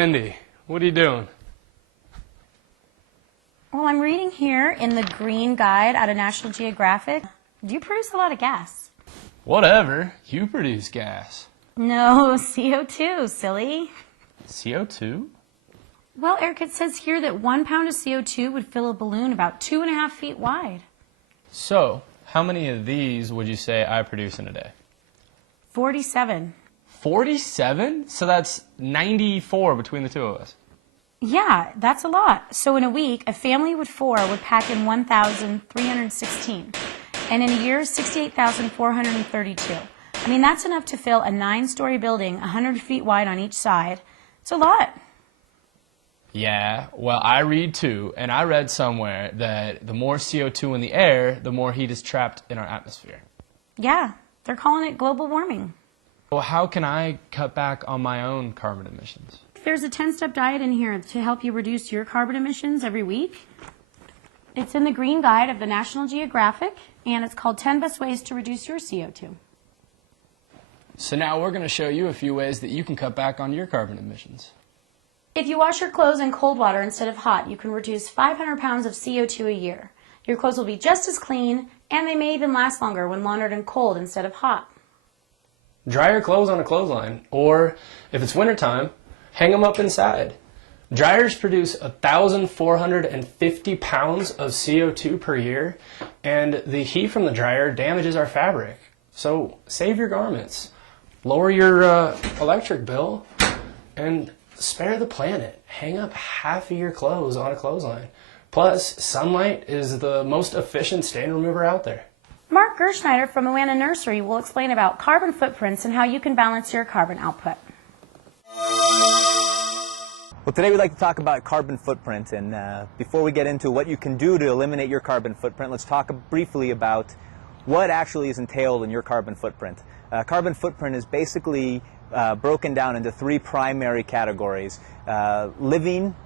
Wendy, what are you doing? Well, I'm reading here in the Green Guide out of National Geographic. Do you produce a lot of gas? Whatever. You produce gas. No, CO2, silly. CO2? Well, Eric, it says here that 1 pound of CO2 would fill a balloon about 2.5 feet wide. So, how many of these would you say I produce in a day? 47. 47? So that's 94 between the two of us. Yeah, that's a lot. So in a week, a family of 4 would pack in 1,316. And in a year, 68,432. I mean, that's enough to fill a 9-story building 100 feet wide on each side. It's a lot. Yeah, well, I read too, and I read somewhere that the more CO2 in the air, the more heat is trapped in our atmosphere. Yeah, they're calling it global warming. Well, how can I cut back on my own carbon emissions? There's a 10-step diet in here to help you reduce your carbon emissions every week. It's in the Green Guide of the National Geographic, and it's called 10 Best Ways to Reduce Your CO2. So now we're going to show you a few ways that you can cut back on your carbon emissions. If you wash your clothes in cold water instead of hot, you can reduce 500 pounds of CO2 a year. Your clothes will be just as clean, and they may even last longer when laundered in cold instead of hot. Dry your clothes on a clothesline, or if it's wintertime, hang them up inside. Dryers produce 1,450 pounds of CO2 per year, and the heat from the dryer damages our fabric. So save your garments, lower your electric bill, and spare the planet. Hang up half of your clothes on a clothesline. Plus, sunlight is the most efficient stain remover out there. Mark Girschneider from Moana Nursery will explain about carbon footprints and how you can balance your carbon output. Well, today we'd like to talk about carbon footprint, and before we get into what you can do to eliminate your carbon footprint, let's talk briefly about what actually is entailed in your carbon footprint. Carbon footprint is basically broken down into 3 primary categories: living,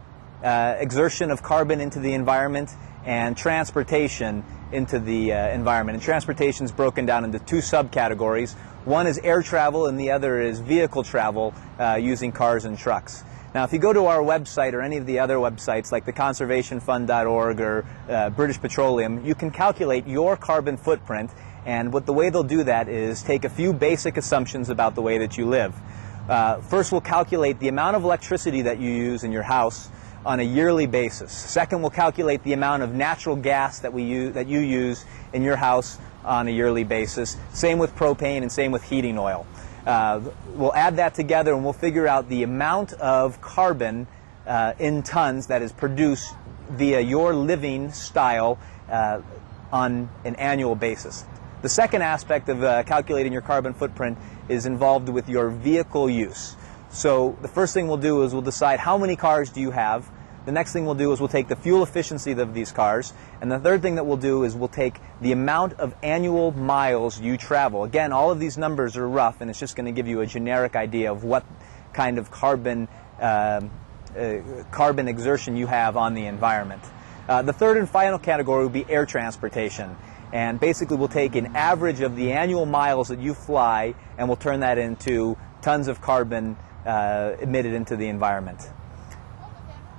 exertion of carbon into the environment, and transportation into the environment. And transportation is broken down into 2 subcategories. One is air travel and the other is vehicle travel using cars and trucks. Now, if you go to our website or any of the other websites like theconservationfund.org or British Petroleum, you can calculate your carbon footprint, and the way they'll do that is take a few basic assumptions about the way that you live. First, we'll calculate the amount of electricity that you use in your house on a yearly basis. Second, we'll calculate the amount of natural gas that you use in your house on a yearly basis. Same with propane and same with heating oil. We'll add that together and we'll figure out the amount of carbon in tons that is produced via your living style on an annual basis. The second aspect of calculating your carbon footprint is involved with your vehicle use. So the first thing we'll do is we'll decide how many cars do you have. The next thing we'll do is we'll take the fuel efficiency of these cars. And the third thing that we'll do is we'll take the amount of annual miles you travel. Again, all of these numbers are rough, and it's just going to give you a generic idea of what kind of carbon exertion you have on the environment. The third and final category will be air transportation. And basically we'll take an average of the annual miles that you fly and we'll turn that into tons of carbon emitted into the environment.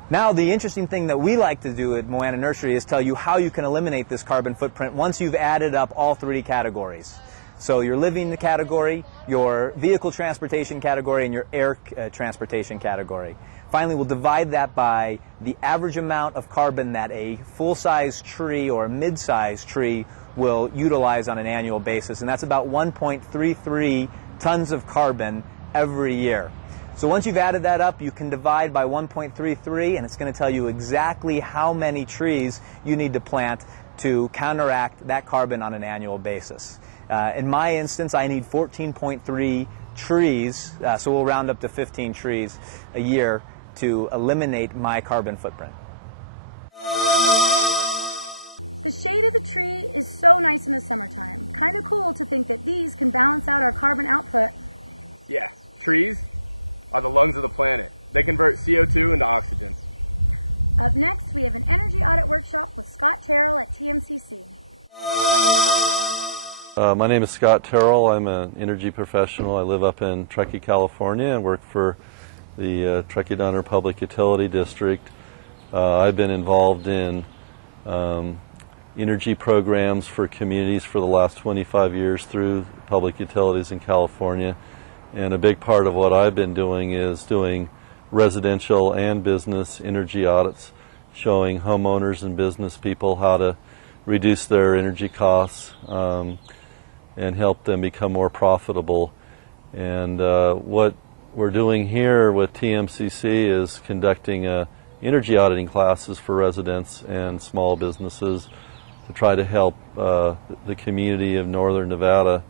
Now, the interesting thing that we like to do at Moana Nursery is tell you how you can eliminate this carbon footprint once you've added up all 3 categories. So your living category, your vehicle transportation category, and your air transportation category. Finally, we'll divide that by the average amount of carbon that a full-size tree or a mid-size tree will utilize on an annual basis, and that's about 1.33 tons of carbon every year. So once you've added that up, you can divide by 1.33, and it's going to tell you exactly how many trees you need to plant to counteract that carbon on an annual basis. In my instance, I need 14.3 trees, so we'll round up to 15 trees a year to eliminate my carbon footprint. My name is Terrell. I'm an energy professional. I live up in Truckee, California, and work for the Truckee Meadows Public Utility District. I've been involved in energy programs for communities for the last 25 years through public utilities in California. And a big part of what I've been doing is doing residential and business energy audits, showing homeowners and business people how to reduce their energy costs and help them become more profitable. And what we're doing here with TMCC is conducting energy auditing classes for residents and small businesses to try to help the community of northern Nevada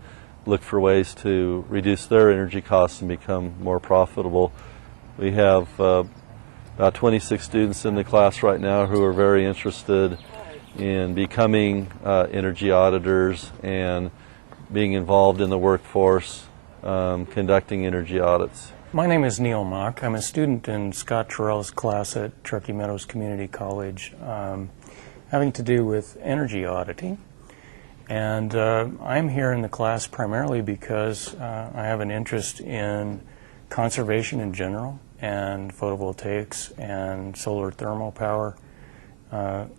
look for ways to reduce their energy costs and become more profitable. We have about 26 students in the class right now who are very interested in becoming energy auditors and being involved in the workforce, conducting energy audits. My name is Neil Mock. I'm a student in Scott Terrell's class at Truckee Meadows Community College, having to do with energy auditing. And I'm here in the class primarily because I have an interest in conservation in general and photovoltaics and solar thermal power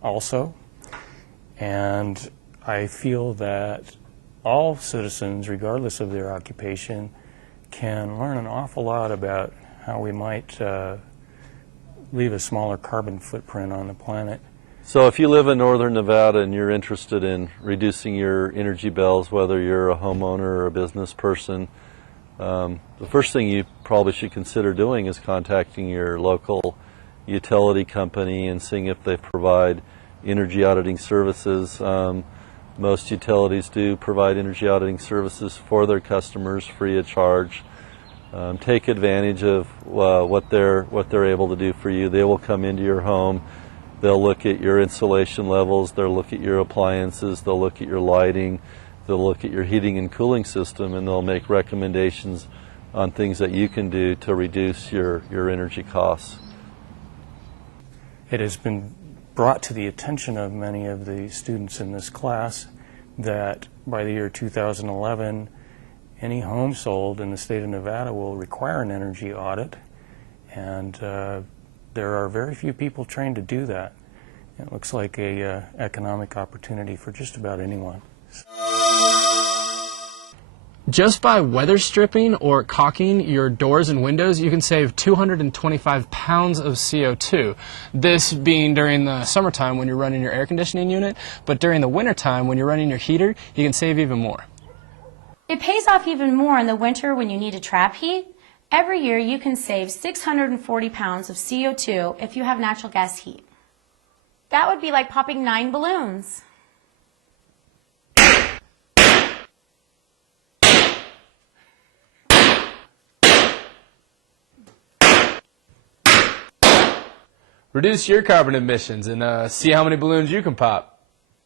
also. And I feel that all citizens, regardless of their occupation, can learn an awful lot about how we might leave a smaller carbon footprint on the planet. So if you live in northern Nevada and you're interested in reducing your energy bills, whether you're a homeowner or a business person, the first thing you probably should consider doing is contacting your local utility company and seeing if they provide energy auditing services. Most utilities do provide energy auditing services for their customers free of charge. Take advantage of what they're able to do for you. They will come into your home. They'll look at your insulation levels. They'll look at your appliances. They'll look at your lighting. They'll look at your heating and cooling system, and they'll make recommendations on things that you can do to reduce your energy costs. It has been brought to the attention of many of the students in this class that by the year 2011, any home sold in the state of Nevada will require an energy audit, and there are very few people trained to do that. It looks like a economic opportunity for just about anyone. Just by weather stripping or caulking your doors and windows, you can save 225 pounds of CO2. This being during the summertime when you're running your air conditioning unit, but during the wintertime when you're running your heater, you can save even more. It pays off even more in the winter when you need to trap heat. Every year you can save 640 pounds of CO2 if you have natural gas heat. That would be like popping 9 balloons. Reduce your carbon emissions and see how many balloons you can pop.